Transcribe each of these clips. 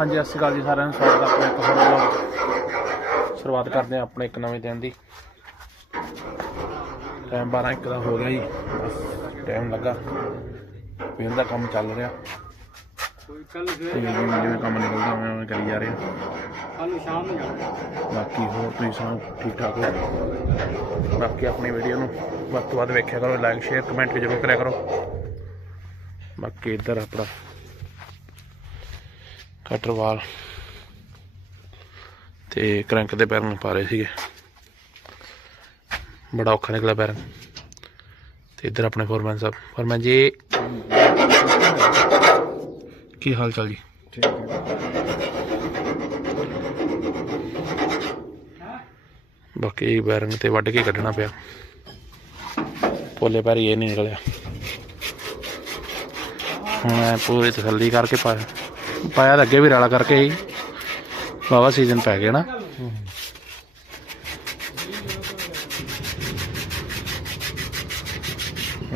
ਹਾਂਜੀ ਸਤਿ ਸ਼੍ਰੀ ਅਕਾਲ ਜੀ ਸਾਰਿਆਂ ਨੂੰ। ਸਵਾਗਤ ਹੈ ਆਪਣੇ ਇੱਕ ਹੋਰ ਵਲੌਗ ਸ਼ੁਰੂਆਤ ਕਰਦੇ ਹਾਂ ਆਪਣੇ ਇੱਕ ਨਵੇਂ ਦਿਨ ਦੀ। ਟਾਈਮ 12 ਇੱਕ ਦਾ ਹੋ ਗਿਆ ਜੀ। ਬਸ ਟਾਈਮ ਲੱਗਾ। ਪੇਂਟ ਦਾ ਕੰਮ ਚੱਲ ਰਿਹਾ। ਜਿਵੇਂ ਜਿਵੇਂ ਕੰਮ ਨਿਕਲਦਾ ਉਵੇਂ ਉਵੇਂ ਕਰੀ ਜਾ ਰਹੇ ਹਾਂ। ਕੱਲ ਸ਼ਾਮ ਨੂੰ ਜਾਣਾ। ਬਾਕੀ ਹੋਰ ਤੁਸੀਂ ਸੁਣਾਓ ਠੀਕ ਠਾਕ ਹੋ? ਬਾਕੀ ਆਪਣੀ ਵੀਡੀਓ ਨੂੰ ਵੱਧ ਤੋਂ ਵੱਧ ਵੇਖਿਆ ਕਰੋ ਲਾਈਕ ਸ਼ੇਅਰ ਕਮੈਂਟ ਜ਼ਰੂਰ ਕਰਿਆ ਕਰੋ। ਬਾਕੀ ਇੱਧਰ ਆਪਣਾ ਕਟਰਵਾਲ ਤੇ ਕਰੰਕ ਦੇ ਪੈਰ ਨੂੰ ਪਾ ਰਹੇ ਸੀਗੇ। ਬੜਾ ਔਖਾ ਨਿਕਲਿਆ ਪੈਰ ਤੇ ਇੱਧਰ ਆਪਣੇ ਫੋਰਮੈਨ ਸਾਹਿਬ। ਫੋਰਮੈਨ ਜੀ, ਕੀ ਹਾਲ ਚਾਲ ਜੀ? ਠੀਕ ਹੈ ਬਾਕੀ ਬੈਰਿੰਗ ਤੇ ਵੱਢ ਕੇ ਕੱਢਣਾ ਪਿਆ। ਪੋਲੇ ਪੈਰ ਇਹ ਨਹੀਂ ਨਿਕਲਿਆ। ਹੁਣ ਐ ਪੂਰੀ ਤਸੱਲੀ ਕਰਕੇ ਪਾਇਆ। ਪਾਇਆ ਤਾਂ ਅੱਗੇ ਵੀ ਰਾਲਾ ਕਰਕੇ ਹੀ। ਵਾਵਾ ਸੀਜ਼ਨ ਪੈ ਗਿਆ ਨਾ।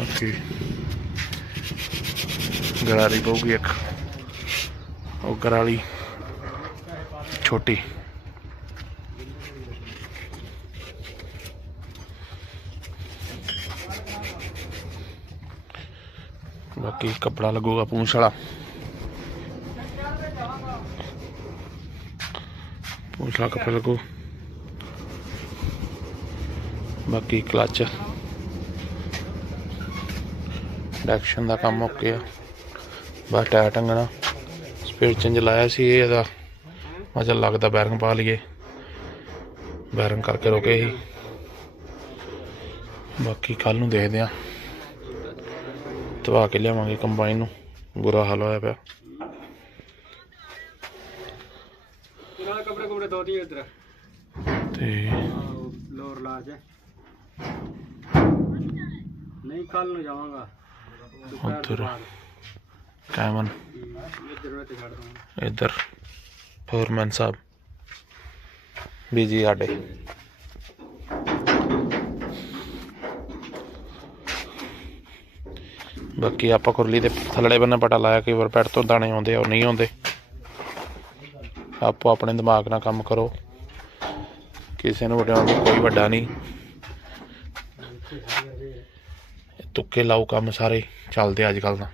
ਓਕੇ ਗਰਾਰੀ ਪਊਗੀ ਇੱਕ। ਉਹ ਗਰਾਲੀ ਛੋਟੀ। ਬਾਕੀ ਕੱਪੜਾ ਲੱਗੂਗਾ ਪੂੰਛ ਵਾਲਾ। ਪੂੰਛ ਵਾਲਾ ਕੱਪੜਾ ਬਾਕੀ ਕਲਚ। ਡੈਕਸ਼ਨ ਦਾ ਕੰਮ ਓਕੇ ਆ। ਬਸ ਟਾਇਰ ਟੰਗਣਾ। ਸਪੀਡ ਚੇਂਜ ਲਾਇਆ ਸੀ ਇਹ ਇਹਦਾ। ਮੈਂ ਚੱਲ ਲੱਗਦਾ ਬੈਰਿੰਗ ਪਾ ਲਈਏ। ਬੈਰਿੰਗ ਕਰਕੇ ਰੋਕੇ ਸੀ। ਬਾਕੀ ਕੱਲ ਨੂੰ ਦੇਖਦੇ ਆ ਧਵਾ ਕੇ ਲਿਆਵਾਂਗੇ ਕੰਬਾਈਨ ਨੂੰ। ਬੁਰਾ ਹਾਲ ਹੋਇਆ ਪਿਆ। ਇਹਨਾਂ ਦੇ ਧੋਤੀ ਇਧਰ। ਤੇ ਲੋਰ ਲਾ ਕੇ। ਨਹੀਂ ਕੱਲ ਨੂੰ ਜਾਵਾਂਗਾ। ਉੱਧਰ। ਹਮ, ਇੱਧਰ ਫੋਰਮੈਨ ਸਾਹਿਬ। ਬੀਜੀ ਸਾਡੇ। ਬਾਕੀ ਆਪਾਂ ਕੁਰਲੀ ਦੇ ਥੱਲੜੇ ਬੰਨੇ ਪਟਾ ਲਾਇਆ ਕਈ ਵਾਰ ਪੈੜ ਤੋਂ ਦਾਣੇ ਆਉਂਦੇ ਆ ਉਹ ਨਹੀਂ ਆਉਂਦੇ। ਆਪੋ ਆਪਣੇ ਦਿਮਾਗ ਨਾਲ ਕੰਮ ਕਰੋ। ਕਿਸੇ ਨੂੰ ਵਡਾਉਣ ਦੀ ਕੋਈ ਵੱਡਾ ਨਹੀਂ। ਤੁੱਕੇ ਲਾਓ ਕੰਮ ਸਾਰੇ, ਚੱਲਦੇ ਅੱਜ ਕੱਲ ਤਾਂ।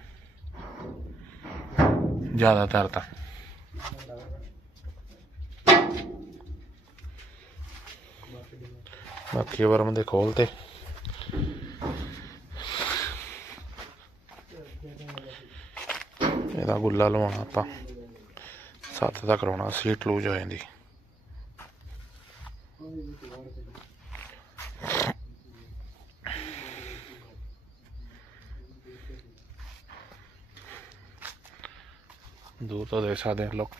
ਜ਼ਿਆਦਾਤਰ ਤਾਂ। ਬਾਕੀ ਵਰਮ ਦੇ ਖੋਲ ਤੇ। ਇਹਦਾ ਗੁੱਲਾ ਲਵਾਉਣਾ ਆਪਾਂ। ਸੱਤ ਦਾ ਕਰਾਉਣਾ ਸੀਟ ਲੂਜ ਹੋ ਜਾਂਦੀ। ਦੂਰ ਤੋਂ ਦੇਖ ਸਕਦੇ ਹੋ, ਲੋਕ।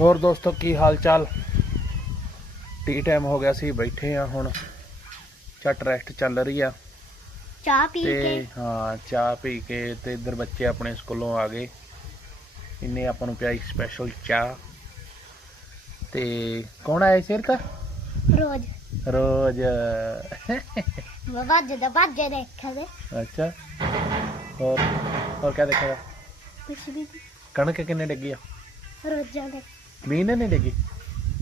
ਹੋਰ ਦੋਸਤੋ, ਕੀ ਹਾਲ ਚਾਲ ਟੀ ਟਾਈਮ ਹੋ ਗਿਆ ਸੀ, ਬੈਠੇ ਆ ਹੁਣ। ਚੱਟ ਰੈਸਟ ਚੱਲ ਰਹੀ ਆ। ਚਾਹ ਪੀ ਤੇ ਕੇ? ਹਾਂ ਚਾਹ ਪੀ ਕੇ ਤੇ ਇੱਧਰ ਬੱਚੇ ਆਪਣੇ ਸਕੂਲੋਂ ਆ ਗਏ। ਇਹਨੇ ਆਪਾਂ ਨੂੰ ਪਿਆਈ ਸਪੈਸ਼ਲ ਚਾਹ। ਤੇ ਕੌਣ ਆਇਆ ਸਿਰ ਕਾ ਰੋਜ਼। ਰੋਜ਼। ਵੱਜ ਦਾ ਵੱਜ ਦੇਖਦੇ ਅੱਛਾ। ਹੋਰ ਹੋਰ ਕਿਆ ਦੇਖੇਗਾ ਕੁਛ ਵੀ ਕਣਕ ਕਿੰਨੇ ਡਿੱਗੀ ਆ? ਰੋਜ਼ਾਂ ਦੇ। ਮੀਂਹ ਨੇ ਨਹੀਂ ਡਿੱਗੀ?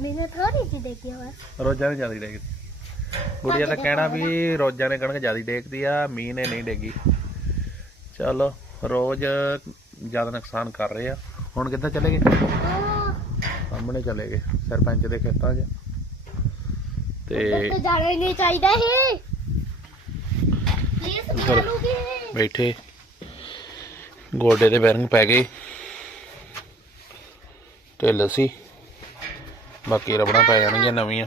ਮੈਨੇ ਥੋੜੀ ਜਿਹੀ ਦੇਖੀ ਬਸ। ਰੋਜ਼ਾਂ ਨੇ ਜ਼ਿਆਦਾ ਡੇਗਦੀ ਗੁੜੀਆ ਤਾਂ ਕਹਿਣਾ ਵੀ ਰੋਜ਼ਾਂ ਨੇ ਕਣਕ ਜ਼ਿਆਦਾ ਡੇਗਦੀ ਆ ਮੀਂਹ ਨੇ ਨਹੀਂ ਡੇਗੀ। ਚਲੋ ਰੋਜ਼ ਜ਼ਿਆਦਾ ਨੁਕਸਾਨ ਕਰ ਰਹੇ ਆ। ਹੁਣ ਕਿੱਦਾਂ ਚਲੇ ਗਏ ਸਾਹਮਣੇ ਚਲੇ ਗਏ ਸਰਪੰਚ ਦੇ ਖੇਤਾਂ 'ਚ। ਤੇ ਤੇ ਜਾਣਾ ਹੀ ਨਹੀਂ ਚਾਹੀਦਾ ਸੀ ਪਲੀਜ਼ ਉੱਧਰ। ਬਣਾ ਲੂਗੀ ਬੈਠੇ ਗੋਡੇ ਦੇ ਬੈਰਿੰਗ ਪੈ ਗਏ। ਢਿੱਲ ਸੀ ਬਾਕੀ ਰਬੜਾਂ ਪੈ ਜਾਣਗੀਆਂ ਨਵੀਆਂ।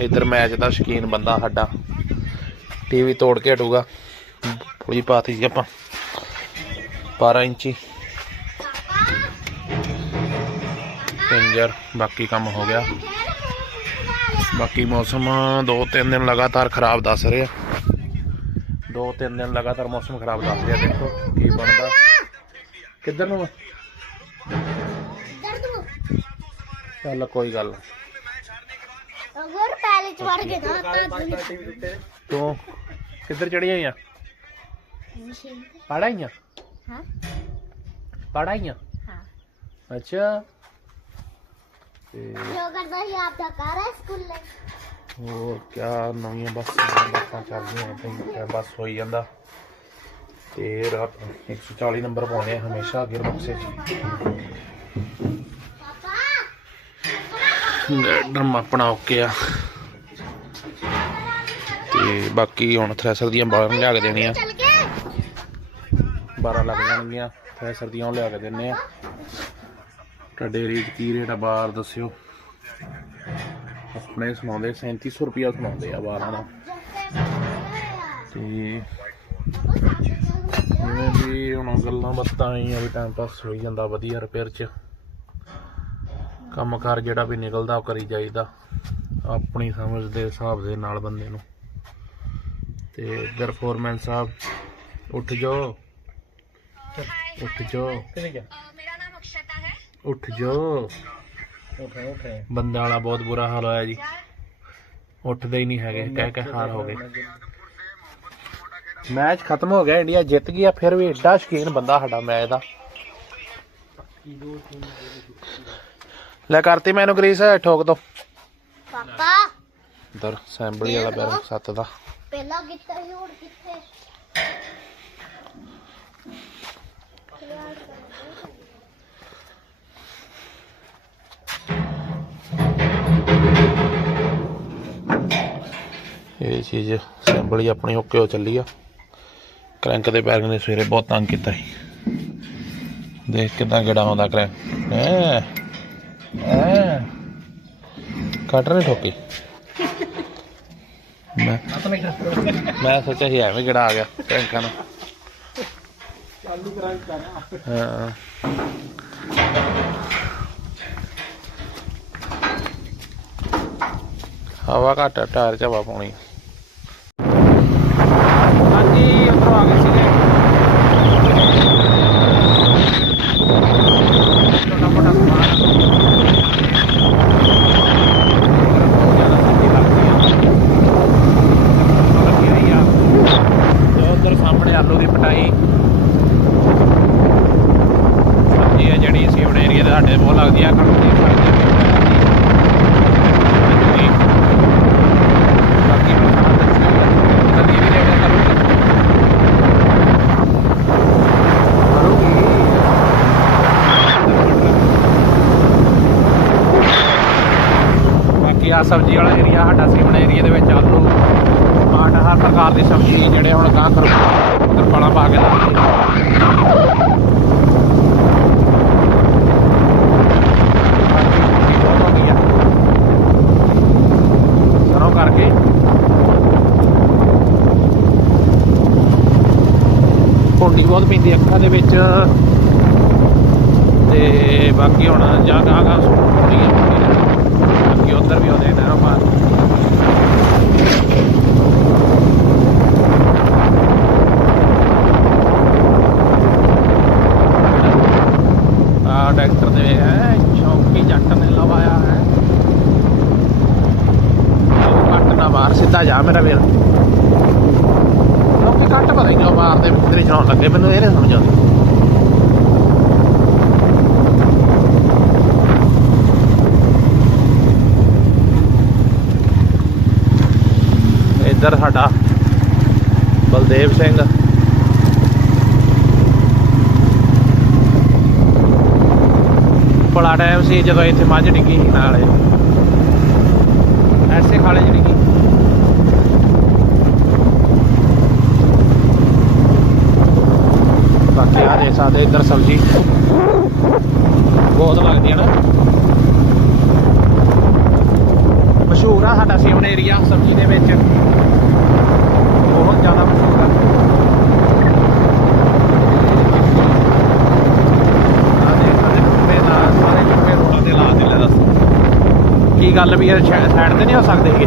ਇੱਧਰ ਮੈਚ ਦਾ ਸ਼ਕੀਨ ਬੰਦਾ ਸਾਡਾ। ਟੀਵੀ ਤੋੜ ਕੇ ਹਟੂਗਾ। ਪੂਰੀ ਪਾਤੀ ਸੀ ਆਪਾਂ। 12 ਇੰਚੀ। ਪਿੰਜਰ ਬਾਕੀ ਕੰਮ ਹੋ ਗਿਆ। ਬਾਕੀ ਮੌਸਮ 2-3 ਦਿਨ ਲਗਾਤਾਰ ਖਰਾਬ ਦੱਸ ਰਿਹਾ। 2-3 ਦਿਨ ਲਗਾਤਾਰ ਮੌਸਮ ਖਰਾਬ ਦੱਸ ਰਿਹਾ, ਦੇਖੋ ਕੀ ਬਣਦਾ। ਕਿੱਧਰ ਨੂੰ ਚੱਲ ਕੋਈ ਗੱਲ ਨੀ। ਅਗਰ ਪਹਿਲੇ ਚ ਵੜ ਕੇ ਨਾ ਤਾਂ ਤੂੰ ਕਿੱਧਰ ਚੜੀ ਆਈ ਆ ਮਸ਼ੀਨ ਤੇ। ਪੜ ਆਈਆਂ? ਹਾਂ। ਪੜ ਆਈਆਂ? ਹਾਂ। ਅੱਛਾ। ਤੇ ਜੋ ਕਰਦਾ ਸੀ ਆਪ ਦਾ ਕਰ ਹੈ ਸਕੂਲ। ਲੈ ਹੋਰ ਕਿਆ ਨਵੀਆਂ ਬਸ ਬੱਸਾਂ ਚੱਲਦੀਆਂ ਤੇ ਬਸ ਹੋਈ ਜਾਂਦਾ। ਤੇ ਰਾਤ 140 ਨੰਬਰ ਪਾਉਣੇ ਹਮੇਸ਼ਾ ਗੇਅਰ ਬਕਸੇ 'ਚ। ਪਾਪਾ। ਡਰਮ ਆਪਣਾ ਓਕੇ ਆ। ਤੇ ਬਾਕੀ ਹੁਣ ਥ੍ਰੈਸ਼ਰ ਦੀਆਂ ਬਾਲਾਂ ਲਿਆ ਕੇ ਦੇਣੀਆਂ। ਚੱਲ ਗਿਆ। 12 ਲੱਗ ਜਾਣਗੀਆਂ ਥ੍ਰੈਸ਼ਰ ਦੀਆਂ ਉਹ ਲਿਆ ਕੇ ਦਿੰਨੇ ਆ। ਤੁਹਾਡੇ 'ਚ ਕੀ ਰੇਟ ਆ ਬਾਹਰ ਦੱਸਿਓ। ਆਪਣੇ ਸੁਣਾਉਂਦੇ 3700 ਰੁਪਿਆ ਸੁਣਾਉਂਦੇ ਆ ਬਾਰਾਂ ਦਾ। ਤੇ ਜਿਵੇਂ ਵੀ ਹੁਣ ਗੱਲਾਂ ਬਾਤਾਂ ਆਈਆਂ ਵੀ ਟਾਈਮ ਪਾਸ ਹੋਈ ਜਾਂਦਾ ਵਧੀਆ ਰਿਪੇਅਰ 'ਚ। ਕੰਮ ਕਾਰ ਜਿਹੜਾ ਵੀ ਨਿਕਲਦਾ ਉਹ ਕਰੀ ਜਾਈਦਾ। ਆਪਣੀ ਸਮਝ ਦੇ ਹਿਸਾਬ ਦੇ ਨਾਲ ਬੰਦੇ ਨੂੰ। ਤੇ ਇਧਰ ਫੋਰਮੈਨ ਸਾਹਿਬ ਉੱਠ ਜਾਓ। ਉੱਠ ਜਾਓ। ਉੱਠ ਜਾਓ। ਉਠੇ ਉਠੇ। ਬੰਦਾ ਵਾਲਾ ਬਹੁਤ ਬੁਰਾ ਹਾਲ ਹੋਇਆ ਜੀ। ਉੱਠਦੇ ਹੀ ਨਹੀਂ ਹੈਗੇ ਕਹਿ ਕਹਿ ਹਾਰ ਹੋ ਗਏ। ਮੈਚ ਖਤਮ ਹੋ ਗਿਆ ਇੰਡੀਆ ਜਿੱਤ ਗਿਆ ਫਿਰ ਵੀ ਏਡਾ ਸ਼ਕੀਨ ਬੰਦਾ ਸਾਡਾ ਮੈਚ ਦਾ। ਲੈ ਕਰਤੀ ਮੈਨੂੰ ਗਰੀਸ ਠੋਕ ਦੋ। ਪਾਪਾ। ਇਧਰ ਅਸੈਂਬਲੀ ਵਾਲਾ ਬੈਰ ਸੱਤ ਦਾ। ਪਹਿਲਾਂ ਕਿੱਥੇ ਸੀ, ਹੁਣ ਕਿੱਥੇ? ਇਹ ਚੀਜ਼ ਅਸੈਂਬਲੀ ਆਪਣੀ ਓਕੇ ਹੋ ਚੱਲੀ ਆ। ਕ੍ਰੈਂਕ ਦੇ ਪੈਰ ਨੇ ਸਵੇਰੇ ਬਹੁਤ ਤੰਗ ਕੀਤਾ ਸੀ। ਦੇਖ ਕਿਦਾਂ ਗੇੜਾ ਆਉਂਦਾ ਕ੍ਰੈਂਕ ਐ ਐ ਕੱਟ ਨਹੀਂ ਠੋਕੀ। ਮੈਂ ਮੈਂ ਸੋਚਿਆ ਸੀ ਐਵੇਂ ਗੜਾ ਆ ਗਿਆ ਕ੍ਰੈਂਕਾਂ ਨੂੰ। ਚਾਲੂ ਕਰਾਂ ਕਰਨਾ ਹਾਂ। ਹਵਾ ਘੱਟ ਟਾਇਰ ਚ ਹਵਾ ਪਾਉਣੀ ਹਾਂਜੀ, ਉਧਰੋਂ ਆ ਗਏ ਸੀਗੇ। ਛੋਟਾ ਮੋਟਾ ਸਮਾਨ ਬਹੁਤ ਜ਼ਿਆਦਾ ਸਬਜ਼ੀ ਲੱਗਦੀ ਆ ਲੱਗੀ ਹੋਈ ਆ ਤੇ ਉਧਰ ਸਾਹਮਣੇ ਆਲੂ ਦੀ ਪਟਾਈ ਸਬਜ਼ੀ ਆ ਜਿਹੜੀ ਅਸੀਂ ਹੁਣ ਏਰੀਆ ਦੇ ਸਾਡੇ ਬਹੁਤ ਲੱਗਦੀ ਆ ਕਣਕ ਦੀ ਫਸਲ ਦੀ ਹਾਂਜੀ। ਬਾਕੀ ਹੁਣ ਸਾਰਾ ਦੱਸਿਓ ਕਦੀ ਵੀ ਰੇਟ ਕਰੂਗੀ ਕਰੂਗੀ ਬਾਕੀ ਆ ਸਬਜ਼ੀ ਵਾਲਾ ਏਰੀਆ ਸਾਡਾ ਸੀਮਣ ਏਰੀਆ ਦੇ ਵਿੱਚ ਆਲੂ ਆਟ ਹਰ ਪ੍ਰਕਾਰ ਦੀ ਸਬਜ਼ੀ ਜਿਹੜੇ ਹੁਣ ਗਾਂ ਕਰੂ ਉਧਰ ਪਾ ਕੇ ਲਾ ਦਿੱਤੀ ਸਰੋਂ ਕਰਕੇ। ਭੁੰਡੀ ਬਹੁਤ ਪੈਂਦੀ ਅੱਖਾਂ ਦੇ ਵਿੱਚ। ਤੇ ਬਾਕੀ ਹੁਣ ਜਾਂ ਗਾਂ ਗਾਂ ਸੁਣੀ ਬਾਕੀ ਉਧਰ ਵੀ ਆਉਂਦੇ ਨਹਿਰੋਂ ਪਾਰ ਆ ਡਾਕਟਰ ਦੇ ਹੈ ਚੌਕੀ ਜੱਟ ਨੇ ਲਵਾਇਆ ਹੈ ਉਹ ਕੱਟ ਨਾ ਮਾਰ ਸਿੱਧਾ ਜਾ ਮੇਰਾ ਵੀਰ ਲੋਕੀ ਕੱਟ ਪਤਾ ਨਹੀਂ ਕਿਉਂ ਮਾਰਦੇ ਤੇਰੇ ਚਲਾਉਣ ਲੱਗੇ, ਮੈਨੂੰ ਇਹ ਨਹੀਂ ਸਮਝ ਆਉਂਦੀ। ਇੱਧਰ ਸਾਡਾ ਬਲਦੇਵ ਸਿੰਘ। ਬੜਾ ਟਾਈਮ ਸੀ ਜਦੋਂ ਇੱਥੇ ਮੱਝ ਡਿੱਗੀ ਸੀ ਨਾਲੇ। ਐਸੇ ਖਾਲੇ ਚ ਡਿੱਗੀ। ਬਾਕੀ ਆ ਦੇਖ ਸਕਦੇ ਇੱਧਰ ਸਬਜ਼ੀ। ਬਹੁਤ ਲੱਗਦੀ ਹੈ ਨਾ। ਮਸ਼ਹੂਰ ਆ ਸਾਡਾ ਸਿਵਨ ਏਰੀਆ ਸਬਜ਼ੀ ਦੇ ਵਿੱਚ। ਬਹੁਤ ਜ਼ਿਆਦਾ ਮਸ਼ਹੂਰ ਆ। ਕੀ ਗੱਲ ਵੀ ਇਹ ਸਾਈਡ ਤੇ ਨਹੀਂ ਹੋ ਸਕਦੇ ਹੈਗੇ।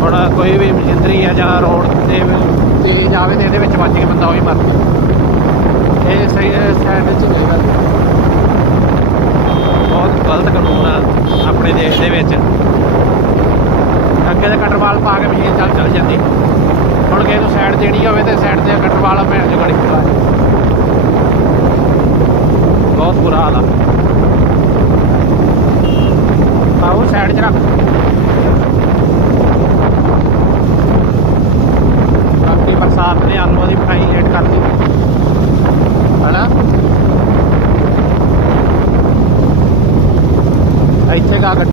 ਹੁਣ ਕੋਈ ਵੀ ਮਸ਼ੀਨਰੀ ਆ ਜਾਂ ਰੋਡ ਤੇ ਤੇ ਜਾਵੇ ਤੇ ਇਹਦੇ ਵਿੱਚ ਵੱਜ ਕੇ ਬੰਦਾ ਉਹ ਵੀ ਮਰ ਜਾਏ ਇਹ ਸਹੀ ਸਾਈਡ ਵਿੱਚ ਨਹੀਂ ਗੱਲ। ਬਹੁਤ ਗਲਤ ਕਾਨੂੰਨ ਆ ਆਪਣੇ ਦੇਸ਼ ਦੇ ਵਿੱਚ। ਅੱਗੇ ਤੇ ਕਟਰਵਾਲ ਪਾ ਕੇ ਮਸ਼ੀਨ ਚੱਲ ਚੱਲ ਜਾਂਦੀ। ਹੁਣ ਕਿਸੇ ਨੂੰ ਸਾਈਡ ਦੇਣੀ ਹੋਵੇ ਤੇ ਸਾਈਡ ਤੇ ਕਟਰਵਾਲ ਭੈਣ ਜੋ ਗੜੀ ਚਲਾ ਬਹੁਤ ਬੁਰਾ ਹਾਲ ਆ। ਆਓ ਸਾਈਡ 'ਚ ਰੱਖ।